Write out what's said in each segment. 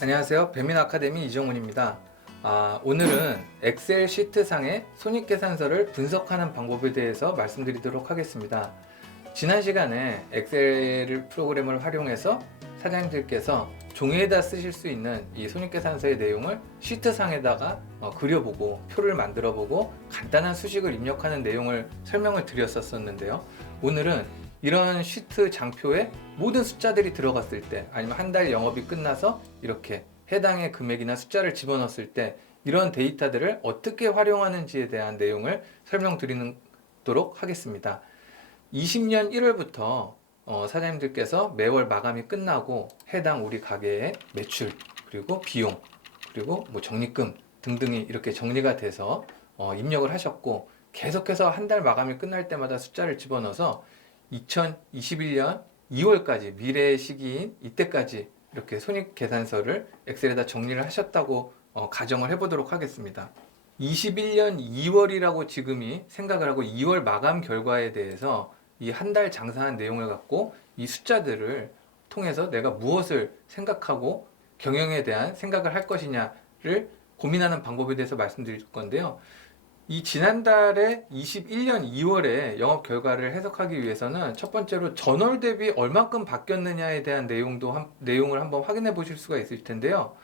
안녕하세요. 배민 아카데미 이정훈입니다. 오늘은 엑셀 시트상의 손익계산서를 분석하는 방법에 대해서 말씀드리도록 하겠습니다. 지난 시간에 엑셀 프로그램을 활용해서 사장님들께서 종이에다 쓰실 수 있는 이 손익계산서의 내용을 시트상에다가 그려보고 표를 만들어보고 간단한 수식을 입력하는 내용을 설명을 드렸었는데요. 오늘은 이런 시트 장표에 모든 숫자들이 들어갔을 때, 아니면 한 달 영업이 끝나서 이렇게 해당의 금액이나 숫자를 집어넣었을 때 이런 데이터들을 어떻게 활용하는지에 대한 내용을 설명드리도록 하겠습니다. 20년 1월부터 사장님들께서 매월 마감이 끝나고 해당 우리 가게의 매출, 그리고 비용, 그리고 뭐 적립금 등등이 이렇게 정리가 돼서 입력을 하셨고, 계속해서 한 달 마감이 끝날 때마다 숫자를 집어넣어서 2021년 2월까지, 미래의 시기인 이때까지 이렇게 손익계산서를 엑셀에다 정리를 하셨다고 가정을 해보도록 하겠습니다. 21년 2월이라고 지금이 생각을 하고 2월 마감 결과에 대해서 이 한 달 장사한 내용을 갖고 이 숫자들을 통해서 내가 무엇을 생각하고 경영에 대한 생각을 할 것이냐를 고민하는 방법에 대해서 말씀드릴 건데요. 이 지난달에 21년 2월에 영업 결과를 해석하기 위해서는 첫 번째로 전월 대비 얼마큼 바뀌었느냐에 대한 내용을 한번 확인해 보실 수가 있을 텐데요.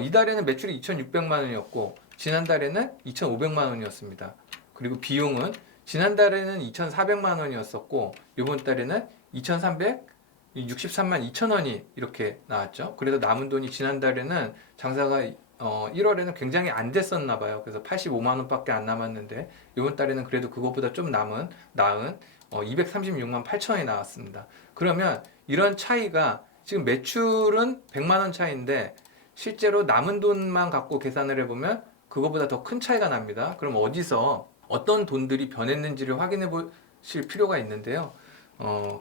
이달에는 매출이 2,600만 원이었고 지난달에는 2,500만 원이었습니다. 그리고 비용은 지난달에는 2,400만 원이었었고 이번 달에는 2,363만 2천 원이 이렇게 나왔죠. 그래서 남은 돈이 지난달에는 장사가 1월에는 굉장히 안 됐었나 봐요. 그래서 85만 원밖에 안 남았는데 이번 달에는 그래도 그거보다 좀 나은 236만 8천 원이 나왔습니다. 그러면 이런 차이가, 지금 매출은 100만 원 차이인데 실제로 남은 돈만 갖고 계산을 해보면 그거보다 더 큰 차이가 납니다. 그럼 어디서 어떤 돈들이 변했는지를 확인해 보실 필요가 있는데요.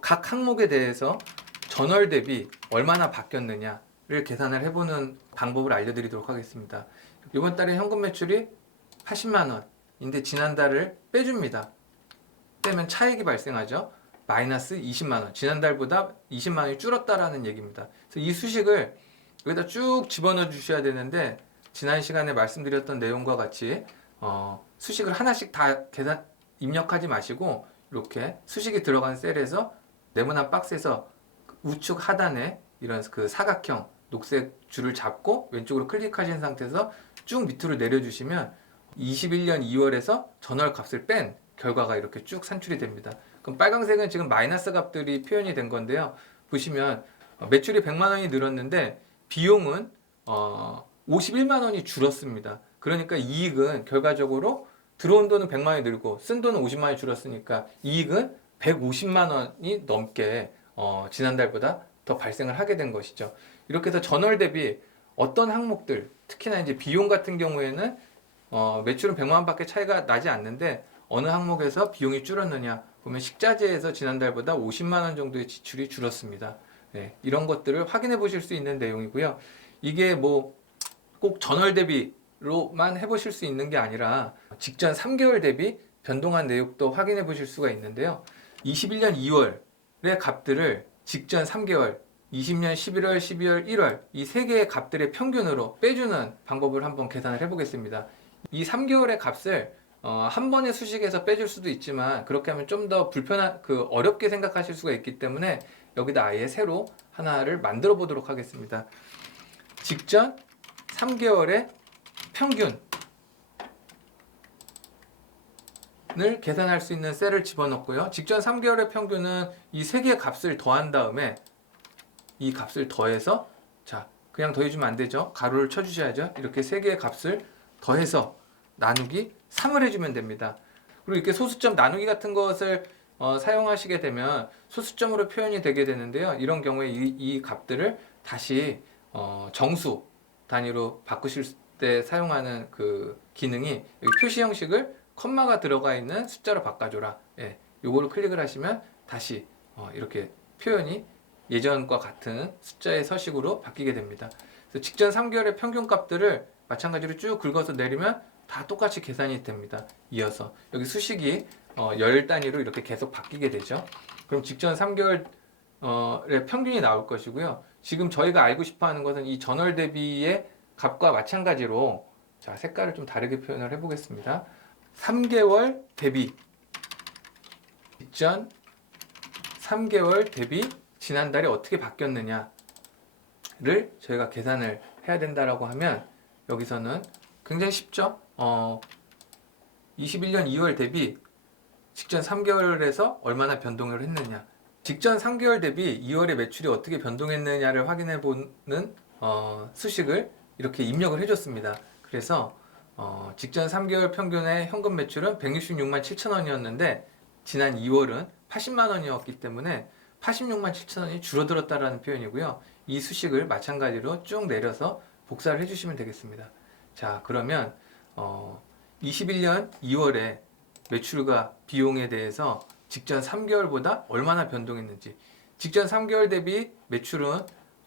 각 항목에 대해서 전월 대비 얼마나 바뀌었느냐를 계산을 해보는 방법을 알려드리도록 하겠습니다. 이번 달에 현금 매출이 80만 원인데 지난달을 빼줍니다. 빼면 차익이 발생하죠. 마이너스 20만 원. 지난달보다 20만 원이 줄었다라는 얘기입니다. 그래서 이 수식을 여기다 쭉 집어넣어 주셔야 되는데, 지난 시간에 말씀드렸던 내용과 같이 수식을 하나씩 다 입력하지 마시고 이렇게 수식이 들어간 셀에서 네모난 박스에서 우측 하단에 이런 그 사각형 녹색 줄을 잡고 왼쪽으로 클릭하신 상태에서 쭉 밑으로 내려주시면 21년 2월에서 전월 값을 뺀 결과가 이렇게 쭉 산출이 됩니다. 그럼 빨간색은 지금 마이너스 값들이 표현이 된 건데요. 보시면 매출이 100만 원이 늘었는데 비용은 51만 원이 줄었습니다. 그러니까 이익은 결과적으로 들어온 돈은 100만 원이 늘고 쓴 돈은 50만 원이 줄었으니까 이익은 150만 원이 넘게 지난달보다 더 발생을 하게 된 것이죠. 이렇게 해서 전월 대비 어떤 항목들, 특히나 이제 비용 같은 경우에는 매출은 100만 원밖에 차이가 나지 않는데 어느 항목에서 비용이 줄었느냐 보면 식자재에서 지난달보다 50만 원 정도의 지출이 줄었습니다. 네, 이런 것들을 확인해 보실 수 있는 내용이고요. 이게 뭐 꼭 전월 대비로만 해보실 수 있는 게 아니라 직전 3개월 대비 변동한 내역도 확인해 보실 수가 있는데요. 21년 2월의 값들을 직전 3개월, 20년 11월, 12월, 1월 이 세 개의 값들의 평균으로 빼주는 방법을 한번 계산을 해보겠습니다. 이 3개월의 값을 한 번에 수식해서 빼줄 수도 있지만 그렇게 하면 좀 더 어렵게 생각하실 수가 있기 때문에 여기다 아예 새로 하나를 만들어 보도록 하겠습니다. 직전 3개월의 평균을 계산할 수 있는 셀을 집어넣고요. 직전 3개월의 평균은 이 세 개의 값을 더한 다음에 이 값을 더해서, 자, 그냥 더해주면 안 되죠. 가로를 쳐주셔야죠. 이렇게 세 개의 값을 더해서 나누기 3을 해주면 됩니다. 그리고 이렇게 소수점 나누기 같은 것을 사용하시게 되면 소수점으로 표현이 되게 되는데요. 이런 경우에 이 값들을 다시 정수 단위로 바꾸실 때 사용하는 그 기능이 여기 표시 형식을 컴마가 들어가 있는 숫자로 바꿔줘라. 예, 요거를 클릭을 하시면 다시 이렇게 표현이 예전과 같은 숫자의 서식으로 바뀌게 됩니다. 그래서 직전 3개월의 평균 값들을 마찬가지로 쭉 긁어서 내리면 다 똑같이 계산이 됩니다. 이어서 여기 수식이 열 단위로 이렇게 계속 바뀌게 되죠. 그럼 직전 3개월의 평균이 나올 것이고요. 지금 저희가 알고 싶어 하는 것은 이 전월 대비의 값과 마찬가지로, 자, 색깔을 좀 다르게 표현을 해보겠습니다. 3개월 대비, 직전 3개월 대비 지난달에 어떻게 바뀌었느냐를 저희가 계산을 해야 된다라고 하면, 여기서는 굉장히 쉽죠. 21년 2월 대비 직전 3개월에서 얼마나 변동을 했느냐, 직전 3개월 대비 2월의 매출이 어떻게 변동했느냐를 확인해 보는 수식을 이렇게 입력을 해줬습니다. 그래서 직전 3개월 평균의 현금 매출은 166만 7천 원이었는데 지난 2월은 80만 원이었기 때문에 86만 7천 원이 줄어들었다라는 표현이고요. 이 수식을 마찬가지로 쭉 내려서 복사를 해주시면 되겠습니다. 자, 그러면 21년 2월에 매출과 비용에 대해서 직전 3개월보다 얼마나 변동했는지, 직전 3개월 대비 매출은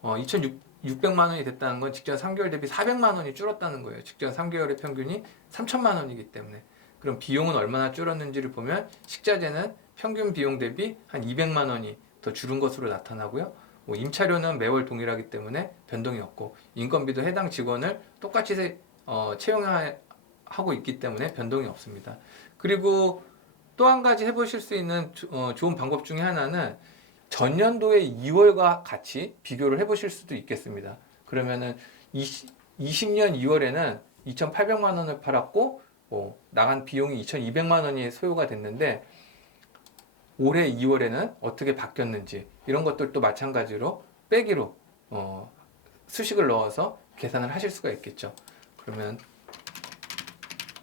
2,600만 원이 됐다는 건 직전 3개월 대비 400만 원이 줄었다는 거예요. 직전 3개월의 평균이 3천만 원이기 때문에. 그럼 비용은 얼마나 줄었는지를 보면 식자재는 평균 비용 대비 한 200만 원이 더 줄은 것으로 나타나고요. 임차료는 매월 동일하기 때문에 변동이 없고, 인건비도 해당 직원을 똑같이 채용하고 있기 때문에 변동이 없습니다. 그리고 또 한 가지 해보실 수 있는 좋은 방법 중에 하나는 전년도의 2월과 같이 비교를 해보실 수도 있겠습니다. 그러면은 20년 2월에는 2,800만 원을 팔았고 나간 비용이 2,200만 원이 소요가 됐는데 올해 2월에는 어떻게 바뀌었는지, 이런 것들도 마찬가지로 빼기로 수식을 넣어서 계산을 하실 수가 있겠죠. 그러면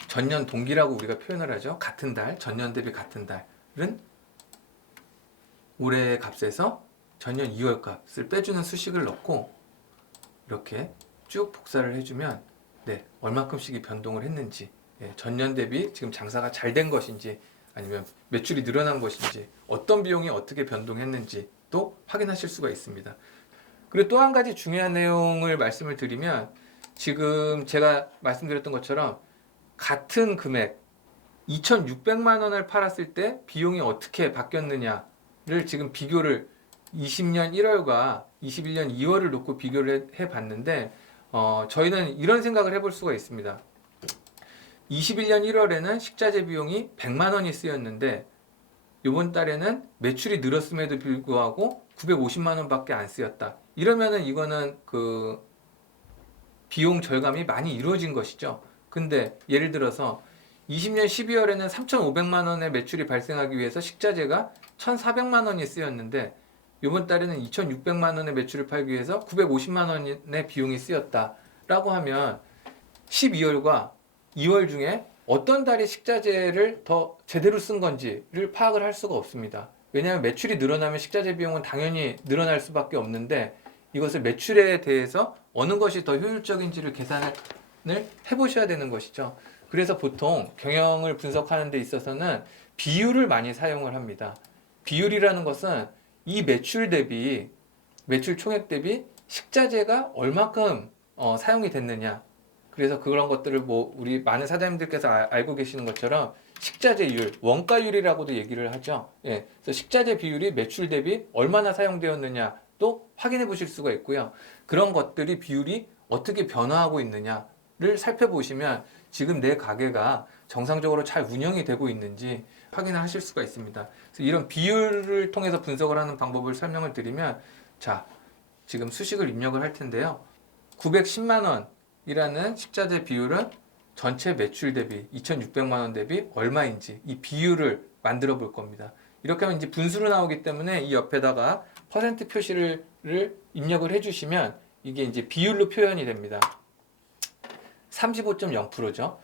전년 동기라고 우리가 표현을 하죠. 같은 달, 전년 대비 같은 달은 올해의 값에서 전년 2월 값을 빼주는 수식을 넣고 이렇게 쭉 복사를 해주면 얼마큼씩이 변동을 했는지, 전년 대비 지금 장사가 잘 된 것인지 아니면 매출이 늘어난 것인지, 어떤 비용이 어떻게 변동했는지 또 확인하실 수가 있습니다. 그리고 또 한 가지 중요한 내용을 말씀을 드리면, 지금 제가 말씀드렸던 것처럼 같은 금액 2,600만 원을 팔았을 때 비용이 어떻게 바뀌었느냐를 지금 비교를 20년 1월과 21년 2월을 놓고 비교를 해 봤는데 저희는 이런 생각을 해볼 수가 있습니다. 21년 1월에는 식자재 비용이 100만 원이 쓰였는데 이번 달에는 매출이 늘었음에도 불구하고 950만 원밖에 안 쓰였다. 이러면은 이거는 그 비용 절감이 많이 이루어진 것이죠. 근데 예를 들어서 20년 12월에는 3,500만 원의 매출이 발생하기 위해서 식자재가 1,400만 원이 쓰였는데 이번 달에는 2,600만 원의 매출을 팔기 위해서 950만 원의 비용이 쓰였다라고 하면 12월과 2월 중에 어떤 달이 식자재를 더 제대로 쓴 건지를 파악을 할 수가 없습니다. 왜냐하면 매출이 늘어나면 식자재 비용은 당연히 늘어날 수밖에 없는데 이것을 매출에 대해서 어느 것이 더 효율적인지를 계산을 해보셔야 되는 것이죠. 그래서 보통 경영을 분석하는 데 있어서는 비율을 많이 사용을 합니다. 비율이라는 것은 이 매출 대비, 매출 총액 대비 식자재가 얼마큼 사용이 됐느냐. 그래서 그런 것들을 우리 많은 사장님들께서 알고 계시는 것처럼 식자재율, 원가율이라고도 얘기를 하죠. 그래서 식자재 비율이 매출 대비 얼마나 사용되었느냐도 확인해 보실 수가 있고요. 그런 것들이 비율이 어떻게 변화하고 있느냐를 살펴보시면 지금 내 가게가 정상적으로 잘 운영이 되고 있는지 확인을 하실 수가 있습니다. 그래서 이런 비율을 통해서 분석을 하는 방법을 설명을 드리면, 자, 지금 수식을 입력을 할 텐데요. 910만 원이라는 식자재 비율은 전체 매출 대비 2,600만 원 대비 얼마인지 이 비율을 만들어 볼 겁니다. 이렇게 하면 이제 분수로 나오기 때문에 이 옆에다가 퍼센트 표시를 입력을 해주시면 이게 이제 비율로 표현이 됩니다. 35.0%죠.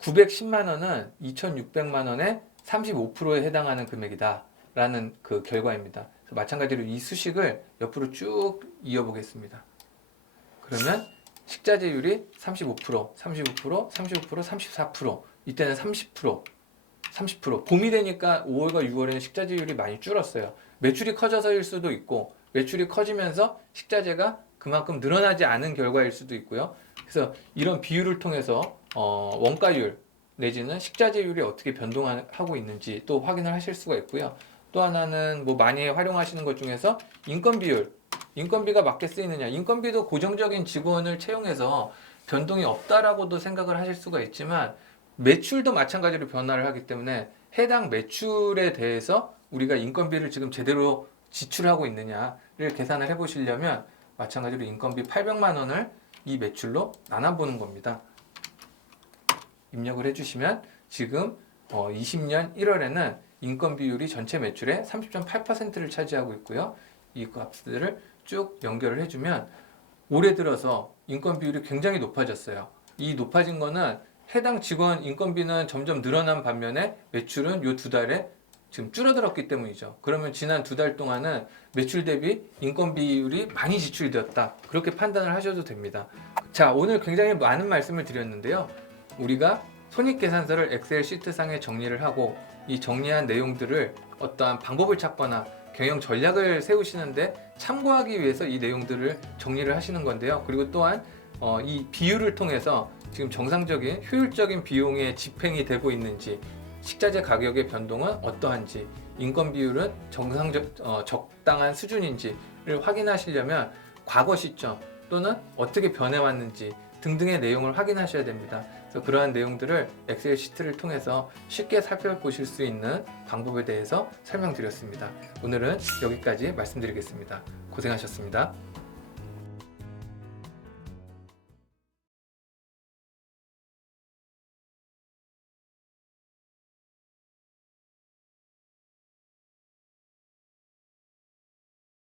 910만 원은 2,600만 원의 35%에 해당하는 금액이다 라는 그 결과입니다. 그래서 마찬가지로 이 수식을 옆으로 쭉 이어보겠습니다. 그러면 식자재율이 35%, 35%, 35%, 34%, 이때는 30%. 봄이 되니까 5월과 6월에는 식자재율이 많이 줄었어요. 매출이 커져서일 수도 있고, 매출이 커지면서 식자재가 그만큼 늘어나지 않은 결과일 수도 있고요. 그래서 이런 비율을 통해서 원가율 내지는 식자재율이 어떻게 변동하고 있는지 또 확인을 하실 수가 있고요. 또 하나는 많이 활용하시는 것 중에서 인건비율 인건비가 맞게 쓰이느냐? 인건비도 고정적인 직원을 채용해서 변동이 없다라고도 생각을 하실 수가 있지만 매출도 마찬가지로 변화를 하기 때문에 해당 매출에 대해서 우리가 인건비를 지금 제대로 지출하고 있느냐를 계산을 해보시려면 마찬가지로 인건비 800만 원을 이 매출로 나눠보는 겁니다. 입력을 해주시면 지금 20년 1월에는 인건 비율이 전체 매출의 30.8%를 차지하고 있고요. 이 값들을 쭉 연결을 해주면 올해 들어서 인건 비율이 굉장히 높아졌어요. 이 높아진 거는 해당 직원 인건비는 점점 늘어난 반면에 매출은 이 두 달에 지금 줄어들었기 때문이죠. 그러면 지난 두 달 동안은 매출 대비 인건 비율이 많이 지출이 되었다. 그렇게 판단을 하셔도 됩니다. 자, 오늘 굉장히 많은 말씀을 드렸는데요. 우리가 손익계산서를 엑셀 시트상에 정리를 하고 이 정리한 내용들을 어떠한 방법을 찾거나 경영 전략을 세우시는데 참고하기 위해서 이 내용들을 정리를 하시는 건데요. 그리고 또한 이 비율을 통해서 지금 정상적인 효율적인 비용의 집행이 되고 있는지, 식자재 가격의 변동은 어떠한지, 인건 비율은 적당한 수준인지를 확인하시려면 과거 시점 또는 어떻게 변해왔는지 등등의 내용을 확인하셔야 됩니다. 그래서 그러한 내용들을 엑셀 시트를 통해서 쉽게 살펴보실 수 있는 방법에 대해서 설명드렸습니다. 오늘은 여기까지 말씀드리겠습니다. 고생하셨습니다.